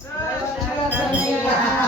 કૃષ્ણ કનૈયા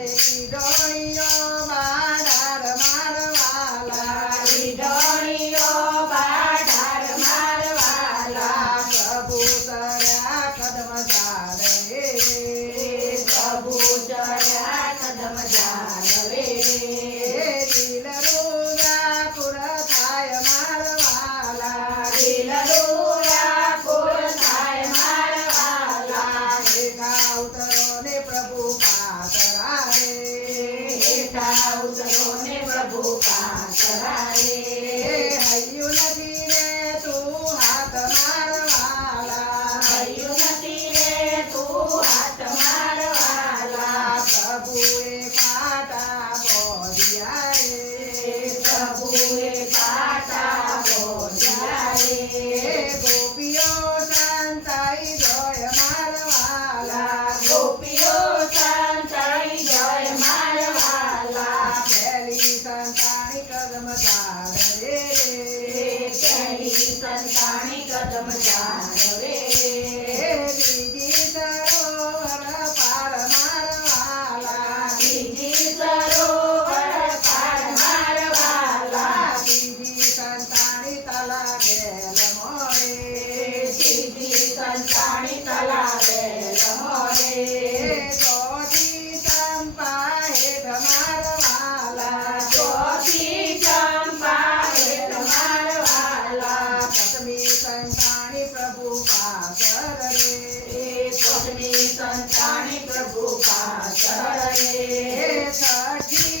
ઉજળ્યા કદમ જાળવે દિલ રોયા પુર થાય મારવાલા દિલ રોયા પુર થાય મારવાલા હેઠા ઉતરો ને પ્રભુ પાતરારે હેઠા ઉતરો હૈયું નથી जगमचार કોટમી સંતાણી પ્રભુ પાસર રે. કોટમી સંતાણી પ્રભુ પાસર રે. છઠી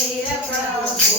वीरप्रभु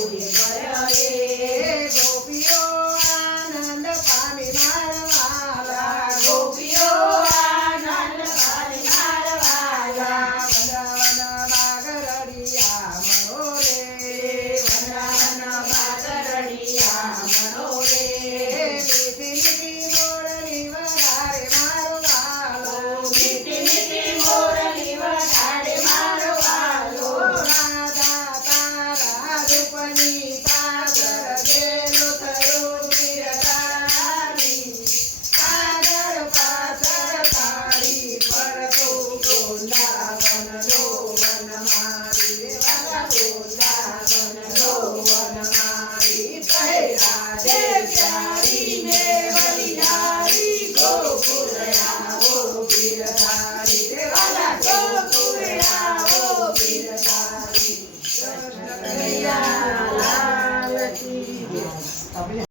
Yes.